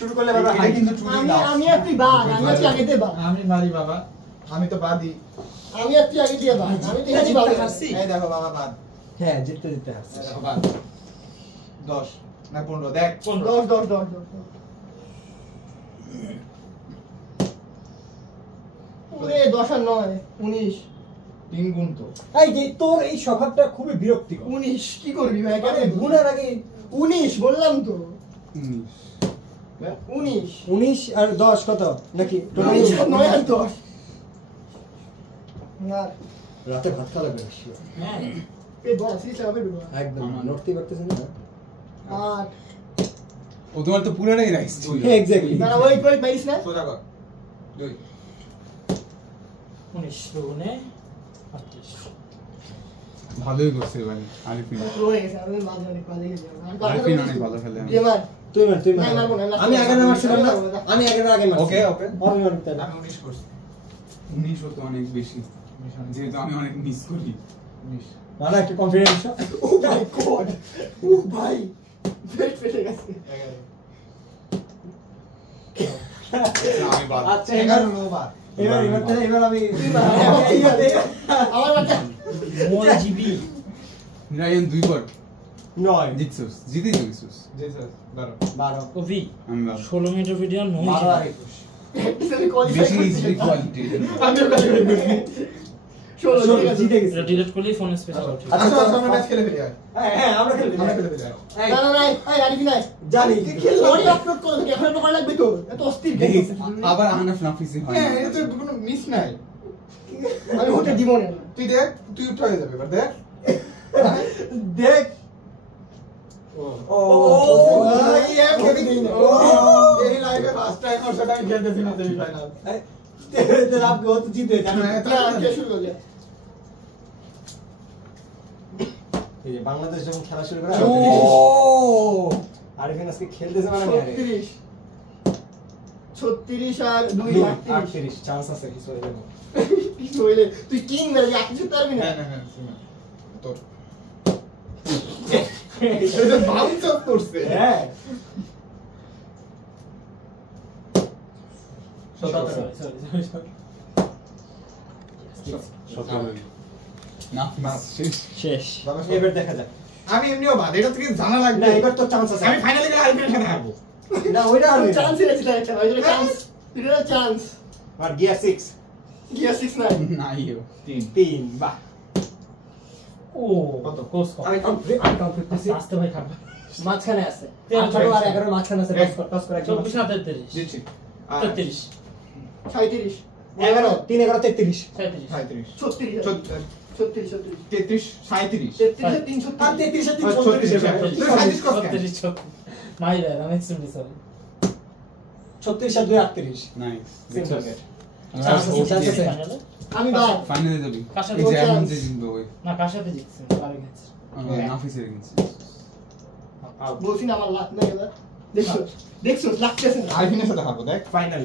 শুরু করলে বাবা হাই কিন্তু ছুটি দাও আমি আর তুই বাদ আমি আর তুই আগে দে বাদ আমি মারি বাবা আমি তো বাদই আমি আর তুই আগে দিয়ে বাদ আমি তো এখানে বাদ হারছি এই দেখো বাবা বাদ হ্যাঁ জিততে জিততে হারছিস দেখো বাদ 10 না 15 দেখ 10 ওরে 10 আর 9 19 তিন গুণ তো এই যে তোর এই স্বভাবটা খুবই বিরক্তিকর 19 কি করবি ভাই মানে গুণের আগে 19 বললাম তো 19 19 আর 10 কত নাকি 9 আর 10 না রাতে ভাত খাওয়া লাগবে হ্যাঁ এই বল সিরিজ হবে বল একদম নড়তে পারতেছ না 8 ও তোমার তো পুরোটাই রাইস এক্স্যাক্টলি না ওই মাইরিস না সোজা কর 2 19 গুণে 38 ভালোই করছে ভাই আরিফিন রয়ে গেছে আমি মাঝে অনেক ভালো গেছে আরিফিন অনেক ভালো খেলে এবার তুই না, মারবো না, আমি আগে না মারছিলাম না আমি আগে না আগে মারছি ওকে ওকে আমি মারতে না আমি 19 করছি 19 তো অনেক বেশি যেহেতু আমি অনেক মিস করি 19 মানে একটা কনফিডেন্স ও মাই গড ও ভাই পেট ফেটে গেছে আমি বাদ আচ্ছা 11 নো বাদ এবার আমি আমার বাচ্চা মোল জিবি রায়ান দুইবার 9 জিতছস জিতেই তো গেছস জেসাস 12 ওভি আমি বাদ 16 মিনিটের ভিডিও 9 12 আর 21 বেশি ইজি কোয়ালিটি আমি চলো জিতে গেছে এটা ডিলিট করলেই ফোন স্পেশাল আউট আচ্ছা আচ্ছা আমরা ম্যাচ খেলে ফেলি আর হ্যাঁ আমরা খেলবি আমরা খেলে ফেলি না না না এই আরিফিন নাই জানি ওই আপলোড করে দেখি এখন তো করা লাগবে তো এত অস্থির দেখিস আবার আহনাফ নাফিসি হয় হ্যাঁ এটা তো কোনো মিস নাই আমি হতে দিব না তুই দেখ তুই উঠে হয়ে যাবে এবার দেখ দেখ ও ভাই এম খেলি ও এই লাইভে ফার্স্ট টাইম ওর সাথে আমি খেলতেছি না সেমিফাইনাল तेरा आप बहुत जीते জানো কে শুরু করলে এই যে বাংলাদেশ যখন খেলা শুরু করে ও আরিফিন আজকে খেলতেছে মানে আরে 36 আর 2 38 চান্স আছে কিছু হয়ে যাবে কিছু হইলে তুই কিং মেরে কিছু পারবি না না তোর এটা বাউন্স অফ করছে হ্যাঁ 17 নাফিস শেষ শেষ এবার দেখা যাক আমি এমনিও বাদ এটা থেকে জানা লাগবে না এবার তো চান্স আছে আমি ফাইনালে গেলে আরিফিনের সাথে হারবো না ওইটা আর চান্স এসেছিল একটা ওই জন্য চান্স এটা চান্স আর গিয়ার 6 গিয়া 6 নাই নাই ইও 3 বাহ ও কত কোস কত আমি কাউন্ট করতেছি আস্তে ভাই খাবে মাঝখানে আছে 18 আর 11 মাঝখানে আছে টস করে 24 আর 33 জিতছি 33 37 11 3 11 33 37 37 36 36 33 37 33 আর 33 আর 36 মাই ব্যাড আমি এক্সট্রিমলি সরি 36 আর 2 38 নাইস সেম টার্গেট আমি বাদ ফাইনালে যাবি কার সাথে এই যে বলতে এখন আছিস? যে জিতবে ওই না কার সাথে জিতছে পারে গেছে নাফিসের গেছে বলছি না আমার লাগ না এবার দেখছো লাগতেছে না আরিফিনের সাথে হারবো দেখ ফাইনাল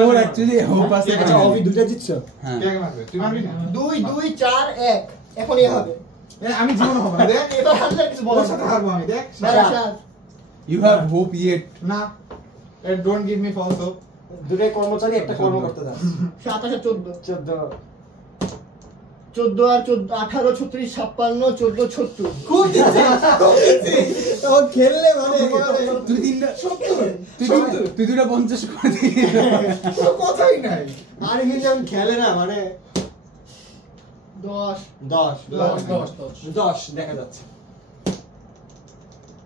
তোর অ্যাকচুয়ালি হোপ আছে আচ্ছা অভি দুটো জিতছো হ্যাঁ কে আগে মারবে তুই মারবি না 2 2 4 1 এখন এই হবে আমি জীবনে হবে না দেখ এবার হারলে কিছু বলো ওর সাথে হারবো আমি দেখ ইউ হ্যাভ হোপ ইয়েট না don't give me false hope দুটোই কর্মচারী একটা কর্ম করতে দাও 27 আর 14 14 14 আর 14 18 36 56 14 76 খুব দিচ্ছে ও খেললে মানে তুই তিনটা তুই দুটা 50 করে দিবি কথাই নাই আর কিন্তু যখন খেলে না মানে 10 10 দেখা যাচ্ছে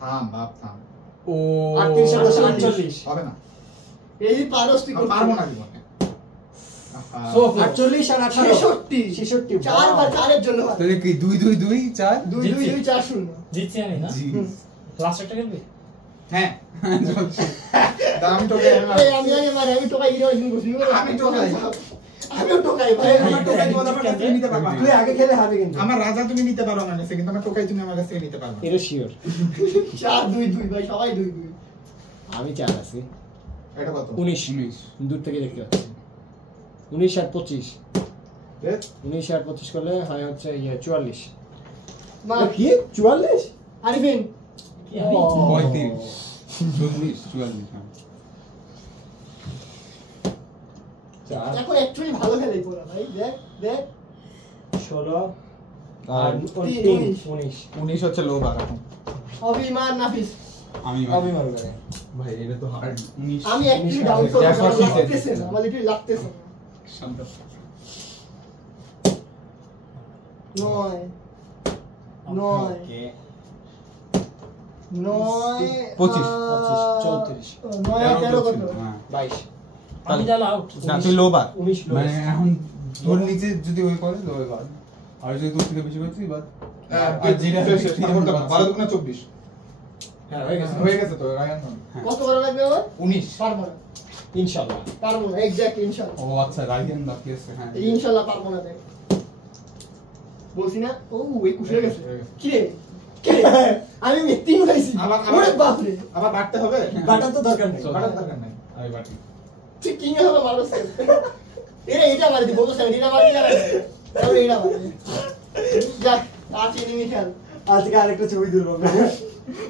থাম বাপ থাম ও 38 আর 48 হবে না এই পারস তুই আমি পারবো না জীবনে 48 আর 18 66 66 চার বার চারের জন্য তাহলে কি 2 2 2 4 2 2 2 4 0 জিতছি আমি না জি লাস্ট একটা খেলবি হ্যাঁ দাম তো এই আমি আগে মারে আমি টোকাই গিয়ে ওই বসি আমি টোকাই। আমিও টোকাই ভাই আমার টোকাই তোমার কাছ থেকে নিতে পারবা তুই আগে খেলে হবে কিন্তু আমার রাজা তুমি নিতে পারো না নেছে কিন্তু আমার টোকাই তুমি আমার কাছ থেকে নিতে পারবা এটা শিওর 4 2 2 ভাই সবাই 2 2 আমি চার আছি এটা কত 19 দূর থেকে দেখতে পাচ্ছি 19 আর 25 দেখ 19 আর 25 করলে হয় হচ্ছে 44 মা কি 44 আরিফিন কি আমি 35 চল্লিশ, চুয়াল্লিশ, হ্যাঁ। চার এখন অ্যাকচুয়ালি ভালো খেলে পোলা ভাই, দেখ দেখ 16 আর আর 19 19 হচ্ছে লো বার এখন। অভিমান নাফিস। আমি আমি মারবে ভাই এটা তো হার্ড। 19 আমি actually down fall That's what she said. লাগতেছে না, আমার লিটারালি লাগতেছে না। শান্ত। 9 9 ওকে 9 25, 34 9 13 কত? হ্যাঁ। 22 আমি তাহলে আউট না তুই লো বার। 19 লো মানে এখন তোর নিচে যদি ওই করে তো ওই বাদ, আর যদি তোর থেকে বেশি করছিস বাদ। আর যেটা শেষ, শেষ, তারপর তো 12 দুগুণে 24 হ্যাঁ হয়ে গেছে হয়ে গেছে তো রায়ান। কত করা লাগবে আমার? 19। পারবো না, ইনশাআল্লাহ পারবো না, এক্স্যাক্টলি ইনশাআল্লাহ। ও আচ্ছা, রাইয়ান বাকি আছে, হ্যাঁ। ইনশাআল্লাহ পারবো না, দেখ বলছি না। ও 21 হয়ে গেছে। কি রে কি রে? আমি মিথ্যি উঠাইছি। আবার- ওরে বাপ রে, আবার বাড়তে হবে? বাটার তো দরকার নেই বাড়ার দরকার নাই। আমি বাড়ি। তুই কিং এ হবে মারো সে। এটা মারি দি, বলতো সেটা এটা মারি না। তাহলে এটা মারি। যাক, আজকে নিমি খেল। আজকে আরেকটা ছবি তুলবো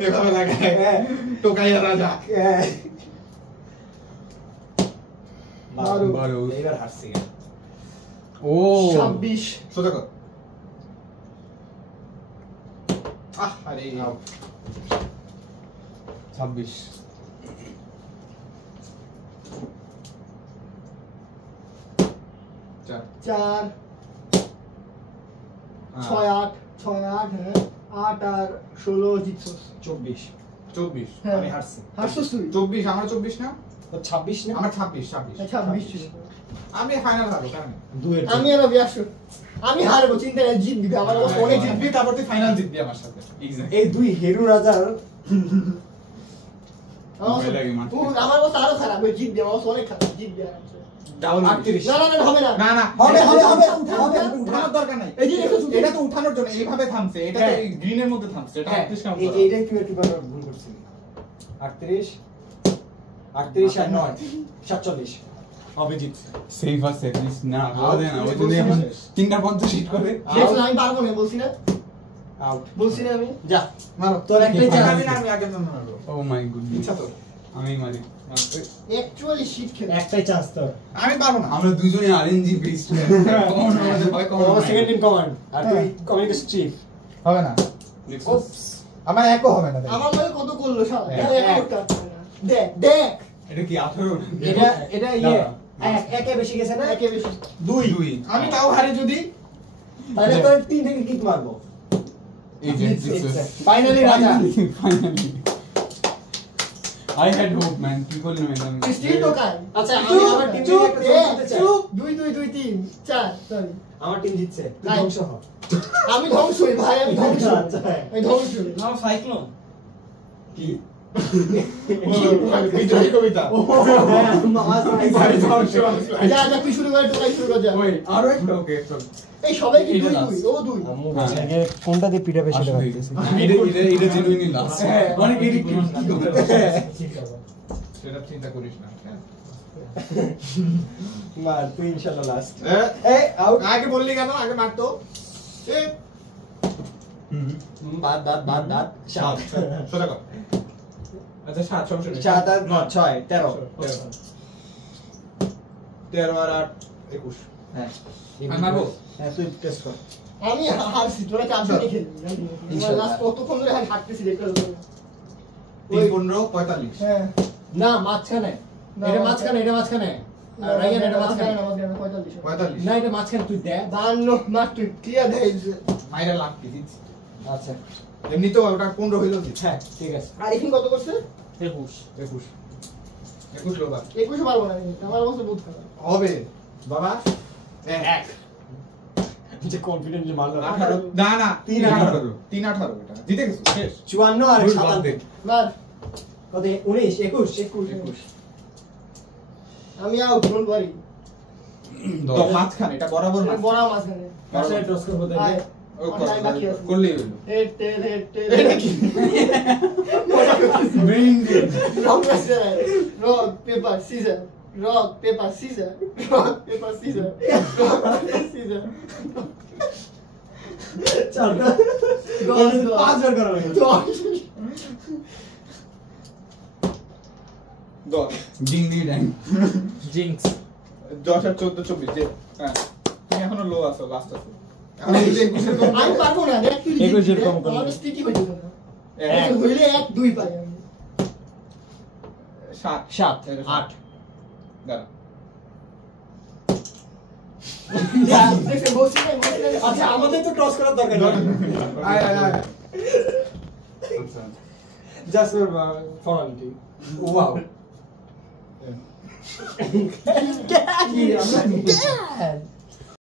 এভাবে লাগায়। টোকাইয়া রাজা। মারো। বারো। এইবার হারছি ও 26 সোজা কর। আরে 26 4 4 6 8 6 8 হ্যাঁ 8 আর 16 জিতছস। 24 24 হ্যাঁ আমি হারছি হারছস তুই? 24 আমার 24 না তো 26 না আমার 26 26 ছিল। আমি ফাইনাল হারবো কারণ দুয়ের আমি আর অভি আসো, আমি হারবো, চিন্তা নেই, জিতবি, আমার অবস্থা অনেক জিতবি। জিতবি, তারপর তুই ফাইনাল জিতবি আমার সাথে। এই দুই হেরু রাজার ভয় লাগে মারতে। আমার অবস্থা আরো খারাপ, ওই জিতবি, আমার অবস্থা অনেক খারাপ, জিতবি আরামসে। ডাউন 38 না না না হবে না। না না হবে, হবে, হবে, হবে। উঠানোর দরকার নাই। এই যে দেখো, এটা তো উঠানোর জন্য এইভাবে থামছে, এটা তো হ্যাঁ। এই গ্রিনের মধ্যে থামছে, এটা 38 কাউন্ট করা। এইটাই তুই একটু ভুল করছিস 38 38 আর 9 47 অভিজিৎ সেফ আছে প্লিজ না বলে না, ওই জন্য এখন 350 হিট করে। দেখছো, আমি পারবো না, বলছি না, আউট বলছি না আমি। যা মারো তোর একটাই আমি চান্স না, আমি আগে মারবো। ও মাই গুডনেস, ইচ্ছা তো আমি মারি। অ্যাকচুয়ালি শিট খেলে। একটাই চান্স তোর আমি পারবো না। আমরা দুজনে আরএনজি বেসড, কোন আমাদের ভয় কোন ও সেকেন্ড ইন কমান্ড আর তুই কমিউনিকেশন চিফ হবে না, আমার একও হবে না। আমার মনে কত করলো সব, এক। এক করতে পারছে না। দেখ দেখ, এটা কি 18? এটা এটা ইয়ে না। একে বেশি গেছে না একে বেশি। 2 আমি তাও হারি যদি। তাহলে তোর 3 থেকে কিক মারবো এই যে ফাইনালি রাজা finally I had hope man, কি করলি ম্যাডাম? তুই স্টিল টোকাই। আচ্ছা আমি চুপ, আমার টিম চুপ, নিয়ে একটা ছবি তুলতে চাই চুপ। 2 2 2 3 4 সরি। আমার টিম জিতছে তুই নাই। ধ্বংস হ আমি ধ্বংস হই ভাই, আমি ধ্বংস হই। আচ্ছা। আমি ধ্বংস হই। নাও সাইক্লোন কি বিদ্রোহী কবিতা। যা যা, তুই শুরু করে, টোকাই শুরু কর, যা। ওই আরো একটা, ওকে চল। এই সবাই কি এটা 2 last। 2 ও 2। আগে কোনটা দিয়ে পিটা বেশি আসলে লাগতেছে এটা জেনুইনলি লাস্ট অনেক এডিট সেটা চিন্তা করিস না। মার তুই ইনশাআল্লাহ লাস্ট এই আউট। আগে বললি কেন? আগে মারতো। বাদ দাঁত সাত সোজা কর। আচ্ছা 7 সমস্যা নেই। 7 আর 9 6 13 13 আর 8 21। হ্যাঁ আমি মারবো? হ্যাঁ তুই টেস্ট কর আমি হারছি, তোরা চারজনই খেলবি। ইনশাআল্লাহ। লাস্ট কতক্ষণ ধরে আমি হাঁটতেছি দেখতে হবে। 3 15 45। হ্যাঁ না মাঝখানে না, এটা মাঝখানে রাইয়ান এটা মাঝখানে 45 না এটা মাঝখানে তুই দে 52 মার, তুই ক্লিয়ার দেখ। মাইরা লাগ দিস। আচ্ছা এমনি তো ওটা 15 হইলো দিস। হ্যাঁ ঠিক আছে আর এখন কত করছে? 21 21 লোবা 21 পারবো না আমি, আমার অবস্থা বহুত খারাপ। হবে বাবা। 1 যে কনফিডেন্টলি মারলো 18 না না 3 3 18 এটা জিতে গেছো শেষ। 54 আর ভুল 57 বাদ দে। মার, কত 19 21 আমি আউট, ডোন্ট ওয়ারি। তো মাঝখানে এটা বরাবর এটা বড় মাঝখানে। পাশে টস করব আয়, ও আমি বাকি আছে। করলেই হইলো। হেড টেল এটা কি? Brain rock paper scissor, rock paper scissor, rock paper scissor, rock paper scissor. চারটা দশ, দশ। 5 বার করা হলো 10 10 ডিং ডি ড্যাং জিঙ্কস 10 আর 14 24 যে হ্যাঁ তুমি এখনো লো আছো লাস্ট আছো এখন যদি 21 এর কম আমি পারবো না দেখ তুই 21 এর কম করো। আমার স্টিকি হয়ে যাবে না এক, হইলে 1 2 পাই আমি 7 7 8 দাঁড়া দেখে বসে না আচ্ছা আমাদের তো টস করার দরকার নেই আয় আয় আয় জাস্ট ফর ফর্মালিটি ওয়াও কি আমরা